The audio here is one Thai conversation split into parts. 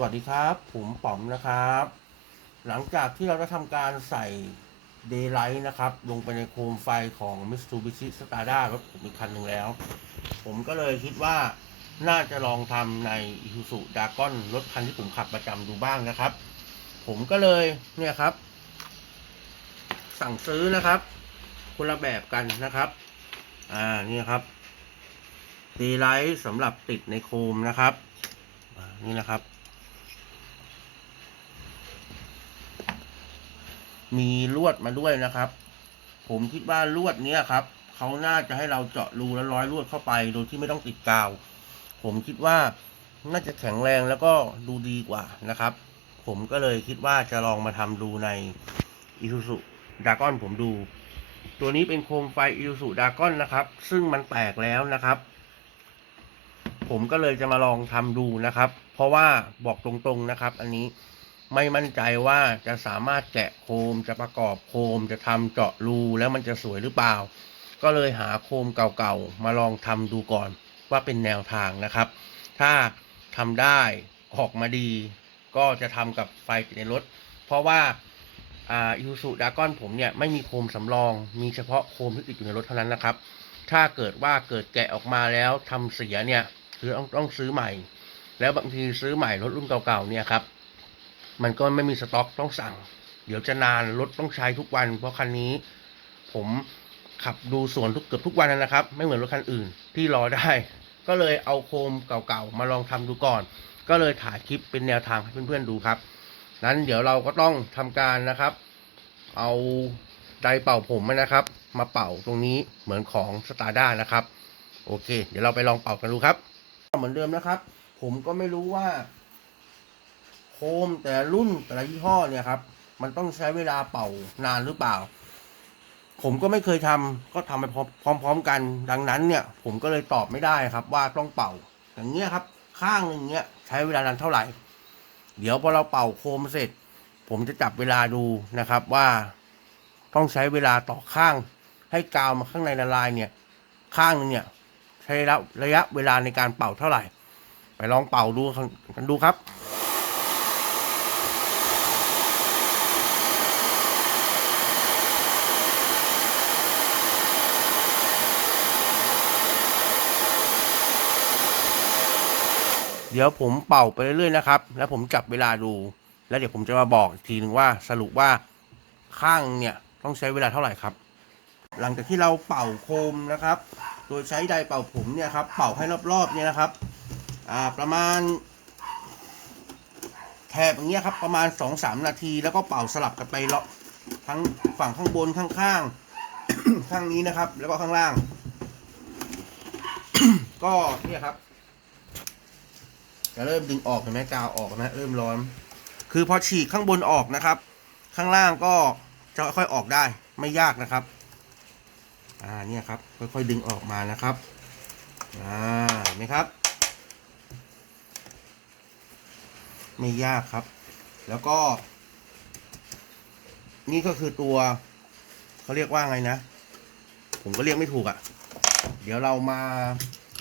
สวัสดีครับ ผมป๋อมนะครับ หลังจากที่เราได้ทำการใส่ Daylight นะครับ ลงไปในโคมไฟของ Mitsubishi Strada รถผมอีกคันหนึ่งแล้ว ผมก็เลยคิดว่าน่าจะลองทำใน Isuzu Dragon รถคันที่ผมขับประจำดูบ้างนะครับ ผมก็เลยเนี่ยครับ สั่งซื้อนะครับ คนละแบบกันนะครับ อ่านี่ครับ Daylight สำหรับติดในโคมนะครับ นี่นะครับ มีลวดมาด้วยนะครับ ผมคิดว่าลวดเนี้ยครับเขาน่าจะให้เราเจาะรูแล้วร้อยลวดเข้าไป โดยที่ไม่ต้องติดกาว ผมคิดว่าน่าจะแข็งแรงแล้วก็ดูดีกว่านะครับ ผมก็เลยคิดว่าจะลองมาทำดูใน Isuzu Dragon ผมดู ตัวนี้เป็นโคมไฟ Isuzu Dragon นะครับ ซึ่งมันแตกแล้วนะครับ ผมก็เลยจะมาลองทำดูนะครับ เพราะว่าบอกตรงๆนะครับ อันนี้ ไม่มั่นใจว่าจะสามารถแกะโคมจะประกอบโคมจะทำเจาะรูแล้วมันจะสวยหรือเปล่า ก็เลยหาโคมเก่าๆมาลองทำดูก่อนว่าเป็นแนวทางนะครับ ถ้าทำได้ออกมาดี ก็จะทำกับไฟในรถ เพราะว่าอ่ายูสุดากอนผมเนี่ยไม่มีโคมสำรอง มีเฉพาะโคมที่ติดอยู่ในรถเท่านั้นนะครับ ถ้าเกิดว่าเกิดแกะออกมาแล้วทำเสียเนี่ยคือต้องต้องซื้อใหม่ แล้วบางทีซื้อใหม่รถรุ่นเก่าๆเนี่ยครับ มันก็ไม่มีสต็อกต้องสั่ง เดี๋ยวจะนานรถต้องใช้ทุกวัน เพราะคันนี้ ผมขับดูสวนทุกเกือบทุกวันนะครับ ไม่เหมือนรถคันอื่นที่รอได้ ก็เลยเอาโคมเก่าๆมาลองทำดูก่อน ก็เลยถ่ายคลิปเป็นแนวทางให้เพื่อนๆดูครับนั้นเดี๋ยวเราก็ต้องทำการนะครับ เอาไดเป่าผมนะครับ มาเป่าตรงนี้เหมือนของสตาร์ด้านะครับ โอเค เดี๋ยวเราไปลองเป่ากันดูครับ เหมือนเดิมนะครับ ผมก็ไม่รู้ว่า โคมแต่ละรุ่นแต่ละยี่ห้อเนี่ยครับ มันต้องใช้เวลาเป่านานหรือเปล่า ผมก็ไม่เคยทำก็ทำไปพร้อม ๆ กัน ดังนั้นเนี่ย ผมก็เลยตอบไม่ได้ครับ ว่าต้องเป่า อย่างเงี้ยครับ ข้างหนึ่งเนี้ยใช้เวลานานเท่าไหร่ เดี๋ยวพอเราเป่าโคมเสร็จ ผมจะจับเวลาดูนะครับว่าต้องใช้เวลาต่อข้าง ให้กาวมาข้างในละลายเนี่ย ข้างหนึงเนี่ยใช้ระระยะเวลาในการเป่าเท่าไหร่ ไปลองเป่าดูกันดูครับ เดี๋ยวผมเป่าไปเรื่อยๆนะครับ แล้วผมจับเวลาดู แล้วเดี๋ยวผมจะมาบอกอีกทีหนึ่งว่าสรุปว่าข้างเนี่ยต้องใช้เวลาเท่าไหร่ครับ หลังจากที่เราเป่าโคมนะครับ โดยใช้ไดเป่าผมเนี่ยครับ เป่าให้รอบๆเนี่ยนะครับ อ่าประมาณแถบอย่างเงี้ยครับประมาณสองสามนาที แล้วก็เป่าสลับกันไปเลาะทั้งฝั่งข้างบนข้างๆข้างนี้นะครับ แล้วก็ข้างล่าง ก็เนี่ยครับ จะเริ่มดึงออกเห็นไหมกาวออกนะเริ่มร้อน คือพอฉีกข้างบนออกนะครับ ข้างล่างก็จะค่อยๆออกได้ไม่ยากนะครับ อ่าเนี่ยครับค่อยๆดึงออกมานะครับอ่าเห็นไหมครับ ไม่ยากครับ แล้วก็ นี่ก็คือตัวเขาเรียกว่าไงนะ ผมก็เรียกไม่ถูกอะ่ะ เดี๋ยวเรามา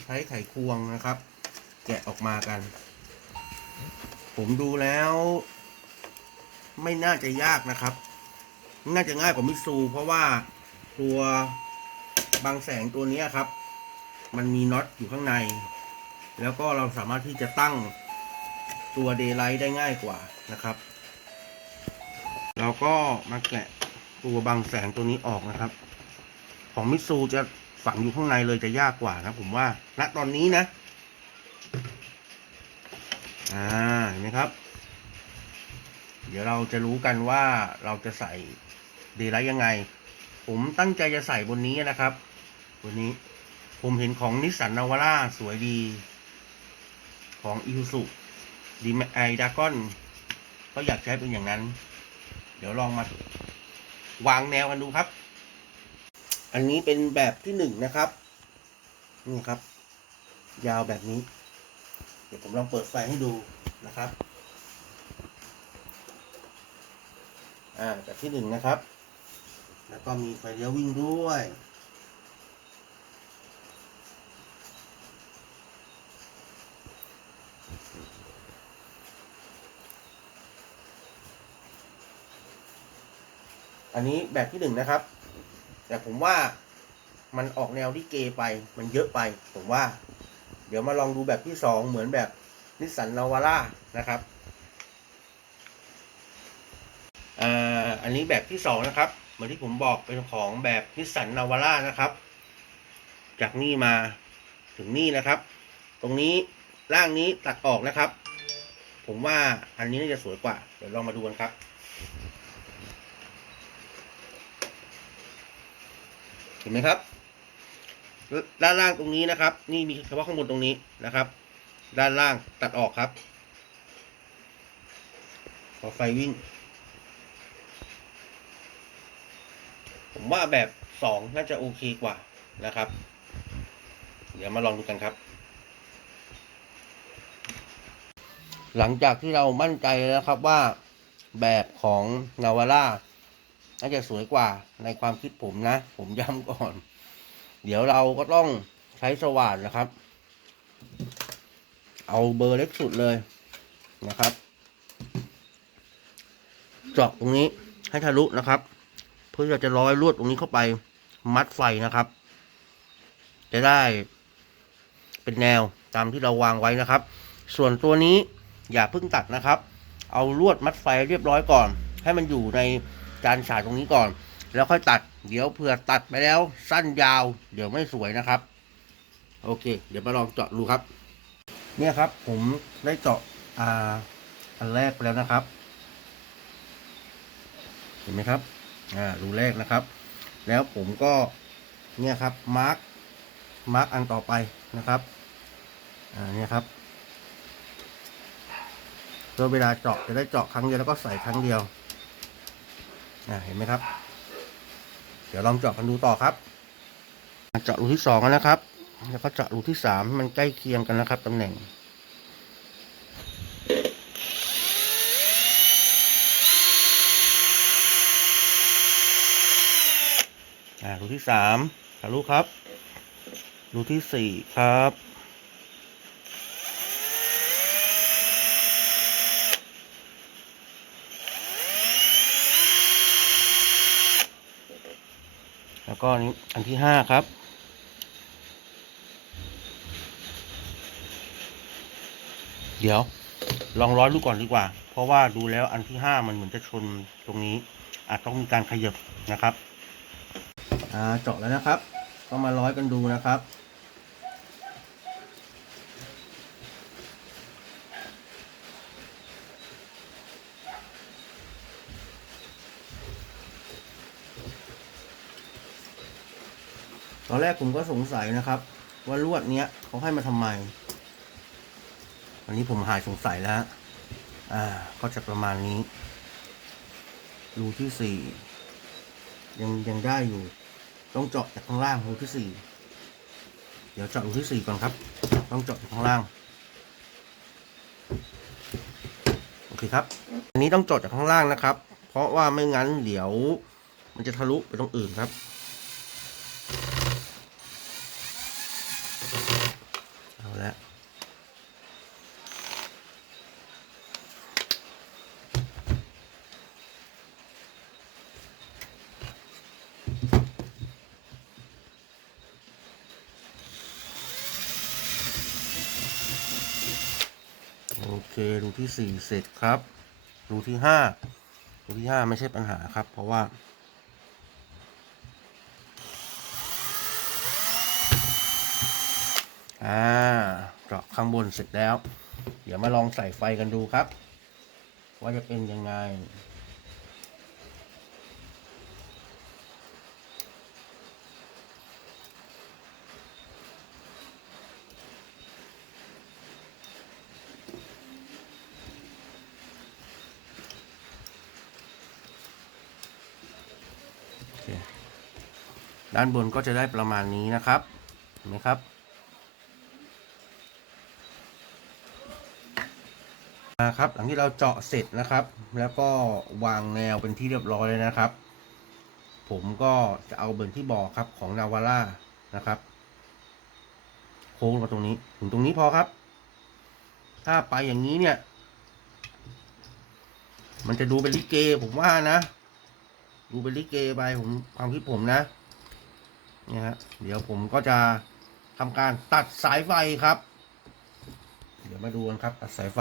ใช้ไขควงนะครับ แกะออกมากัน ผมดูแล้ว ไม่น่าจะยากนะครับ น่าจะง่ายกว่ามิซู เพราะว่าตัวบางแสงตัวนี้ครับ มันมีน็อตอยู่ข้างใน แล้วก็เราสามารถที่จะตั้งตัวเดย์ไลท์ได้ง่ายกว่านะครับ เราก็มาแกะตัวบางแสงตัวนี้ออกนะครับ ของมิซูจะฝังอยู่ข้างในเลยจะยากกว่านะผมว่าณตอนนี้นะ อ่า นไหมครับ เดี๋ยวเราจะรู้กันว่าเราจะใส่เดย์ไลท์ยังไง ผมตั้งใจจะใส่บนนี้นะครับบนนี้ผมเห็นของนิสสันนาวาร่าสวยดี ของอี u ู u ดีไอดากอนก็อยากใช้เป็นอย่างนั้น เดี๋ยวลองมาวางแนวกันดูครับ อันนี้เป็นแบบที่หนึ่งนะครับ นี่ครับ ยาวแบบนี้ เดี๋ยวผมลองเปิดไฟให้ดู นะครับอ่าแบบที่หนึ่งนะครับ แล้วก็มีไฟเลี้ยววิ่งด้วยอันนี้แบบที่หนึ่งนะครับ แต่ผมว่ามันออกแนวที่เกไป มันเยอะไป ผมว่า เดี๋ยวมาลองดูแบบที่สองเหมือนแบบ นิสสันนาวาร่านะครับอ่าอันนี้แบบที่สองนะครับ เหมือนที่ผมบอกเป็นของแบบนิสสันนาวาร่านะครับ จากนี่มาถึงนี่นะครับ ตรงนี้ร่างนี้ตัดออกนะครับ ผมว่าอันนี้น่าจะสวยกว่า เดี๋ยวลองมาดูกันครับ เห็นไหมครับ ด้านล่างตรงนี้นะครับ นี่มีเฉพาะข้างบนตรงนี้นะครับ ด้านล่างตัดออกครับพอไฟวิ่ง ผมว่าแบบสองน่าจะโอเคกว่านะครับ เดี๋ยวมาลองดูกันครับ หลังจากที่เรามั่นใจแล้วครับว่าแบบของนาวาร่าน่าจะสวยกว่าในความคิดผมนะ ผมย้ำก่อน เดี๋ยวเราก็ต้องใช้สว่านนะครับ เอาเบอร์เล็กสุดเลยนะครับ เจาะตรงนี้ให้ทะลุนะครับ เพื่อจะร้อยลวดตรงนี้เข้าไปมัดไฟนะครับ จะได้เป็นแนวตามที่เราวางไว้นะครับ ส่วนตัวนี้อย่าเพิ่งตัดนะครับ เอาลวดมัดไฟเรียบร้อยก่อน ให้มันอยู่ในจานฉายตรงนี้ก่อน แล้วค่อยตัด เดี๋ยวเผื่อตัดไปแล้วสั้นยาว เดี๋ยวไม่สวยนะครับ โอเค เดี๋ยวมาลองเจาะรูครับ เนี่ยครับ ผมได้เจาะอ่าอันแรกไปแล้วนะครับ เห็นไหมครับ อ่ารูแรกนะครับ แล้วผมก็เนี่ยครับมาร์กมาร์กอันต่อไปนะครับ อ่าเนี่ยครับเพื่อเวลาเจาะจะได้เจาะครั้งเดียวแล้วก็ใส่ครั้งเดียวอ่าเห็นไหมครับ เดี๋ยวลองเจาะกันดูต่อครับ เจาะรูที่สองแล้วนะครับ แล้วก็เจาะรูที่สามให้มันใกล้เคียงกันนะครับตำแหน่ง อ่ารูที่สามทะลุครับ รูที่สี่ครับ แล้วก็อันที่ห้าครับ เดี๋ยว ลองร้อยดูก่อนดีกว่า เพราะว่าดูแล้วอันที่ห้ามันเหมือนจะชนตรงนี้ อาจต้องมีการขยับนะครับอ่าเจาะแล้วนะครับ ก็มาร้อยกันดูนะครับตอนแรกผมก็สงสัยนะครับ ว่าลวดเนี้ยเขาให้มาทำไม อันนี้ผมหายสงสัยแล้ว อ่า ก็จะประมาณนี้ รูที่สี่ยังยังได้อยู่ ต้องเจาะจากข้างล่างรูที่สี่เดี๋ยวเจาะรูที่สี่ก่อนครับ ต้องเจาะจากข้างล่าง โอเคครับ อันนี้ต้องเจาะจากข้างล่างนะครับ เพราะว่าไม่งั้นเดี๋ยว มันจะทะลุไปตรงอื่นครับ เอาละโอเค รูที่สี่เสร็จครับ รูที่ห้ารูที่ห้าไม่ใช่ปัญหาครับ เพราะว่า อ่าเจาะข้างบนเสร็จแล้ว เดี๋ยวมาลองใส่ไฟกันดูครับ ว่าจะเป็นยังไง ด้านบนก็จะได้ประมาณนี้นะครับ เห็นไหมครับนะครับหลังที่เราเจาะเสร็จนะครับ แล้วก็วางแนวเป็นที่เรียบร้อยเลยนะครับ ผมก็จะเอาเบอร์ที่บอกครับของนาวาร่านะครับ โค้งมาตรงนี้ถึงตรงนี้พอครับ ถ้าไปอย่างนี้เนี่ย มันจะดูเป็นลิเกผมว่านะ ดูเป็นลิเกไปผมความคิดผมนะ นี่ยฮะเดี๋ยวผมก็จะทำการตัดสายไฟครับ เดี๋ยวมาดูกันครับ ตัดสายไฟ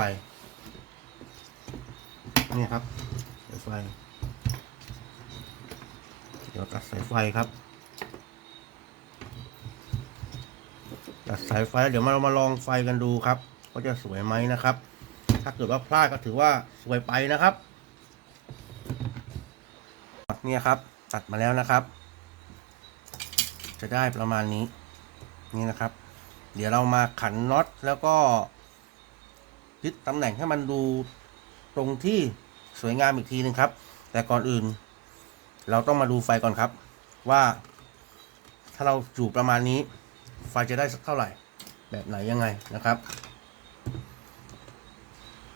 นี่ครับ สายไฟ เดี๋ยวตัดสายไฟครับ ตัดสายไฟ เดี๋ยวมาเรามาลองไฟกันดูครับว่าจะสวยไหมนะครับ ถ้าเกิดว่าพลาดก็ถือว่าสวยไปนะครับ เนี่ยครับ ตัดมาแล้วนะครับ จะได้ประมาณนี้ นี่นะครับ เดี๋ยวเรามาขันน็อตแล้วก็ยึดตำแหน่งให้มันดูตรงที่สวยงามอีกทีนึงครับ แต่ก่อนอื่น เราต้องมาดูไฟก่อนครับ ว่าถ้าเราจูบประมาณนี้ ไฟจะได้สักเท่าไหร่ แบบไหนยังไงนะครับ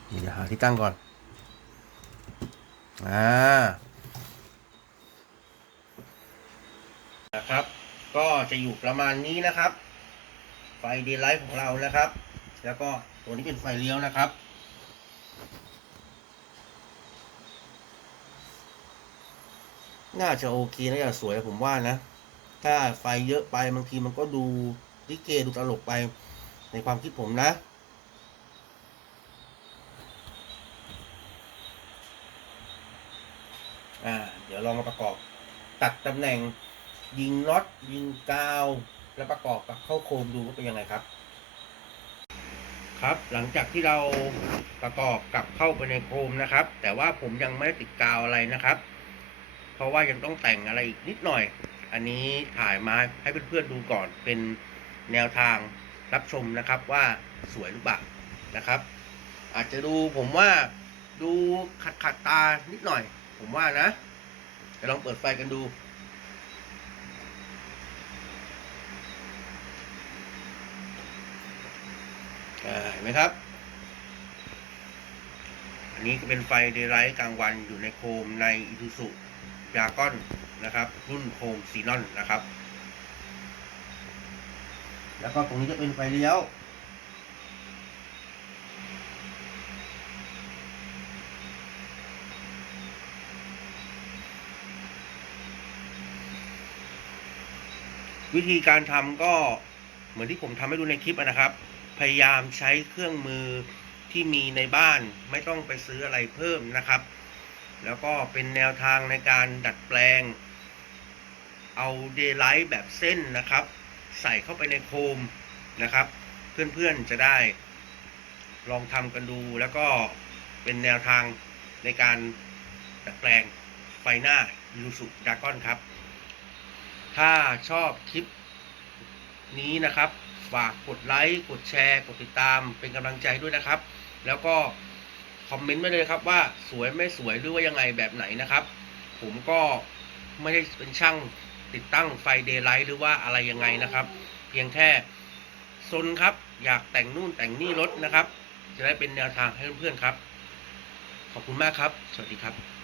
เดี๋ยวหาที่ตั้งก่อน อ่านะครับ ก็จะอยู่ประมาณนี้นะครับ ไฟเดย์ไลท์ของเรานะครับ แล้วก็ตัวนี้เป็นไฟเลี้ยวนะครับ น่าจะโอเคน่าจะสวยผมว่านะ ถ้าไฟเยอะไปบางทีมันก็ดูลิเกดูตลกไปในความคิดผมนะอ่าเดี๋ยวลองมาประกอบตัดตำแหน่ง ยิงน็อตยิงกาว แล้วประกอบกับเข้าโคมดูว่าเป็นยังไงครับ ครับหลังจากที่เราประกอบกับเข้าไปในโคมนะครับ แต่ว่าผมยังไม่ได้ติดกาวอะไรนะครับ เพราะว่ายังต้องแต่งอะไรอีกนิดหน่อย อันนี้ถ่ายมาให้เพื่อนๆดูก่อนเป็นแนวทางรับชมนะครับว่าสวยหรือเปล่านะครับ อาจจะดูผมว่าดูขัดขัดตานิดหน่อย ผมว่านะเดี๋ยวลองเปิดไฟกันดู อ่า เห็นไหมครับ อันนี้ก็เป็นไฟเดไลท์กลางวันอยู่ในโคมในอิทูสุยากอนนะครับ รุ่นโคมซีนอนนะครับ แล้วก็ตรงนี้จะเป็นไฟเลี้ยววิธีการทำก็เหมือนที่ผมทำให้ดูในคลิปนะครับ พยายามใช้เครื่องมือที่มีในบ้านไม่ต้องไปซื้ออะไรเพิ่มนะครับ แล้วก็เป็นแนวทางในการดัดแปลง เอาเดไลท์แบบเส้นนะครับ ใส่เข้าไปในโคมนะครับ เพื่อนๆจะได้ ลองทำกันดูแล้วก็เป็นแนวทางในการดัดแปลงไฟหน้ายูสุดากอนครับ ถ้าชอบคลิปนี้นะครับ ฝากกดไลค์กดแชร์ กดติดตามเป็นกำลังใจด้วยนะครับ แล้วก็คอมเมนต์ไว้เลยครับว่าสวยไม่สวยหรือว่ายังไงแบบไหนนะครับ ผมก็ไม่ได้เป็นช่างติดตั้งไฟเดย์ไลท์หรือว่าอะไรยังไงนะครับ เพียงแค่ซนครับ อยากแต่งนู่นแต่งนี่รถนะครับ จะได้เป็นแนวทางให้เพื่อนๆครับ ขอบคุณมากครับ สวัสดีครับ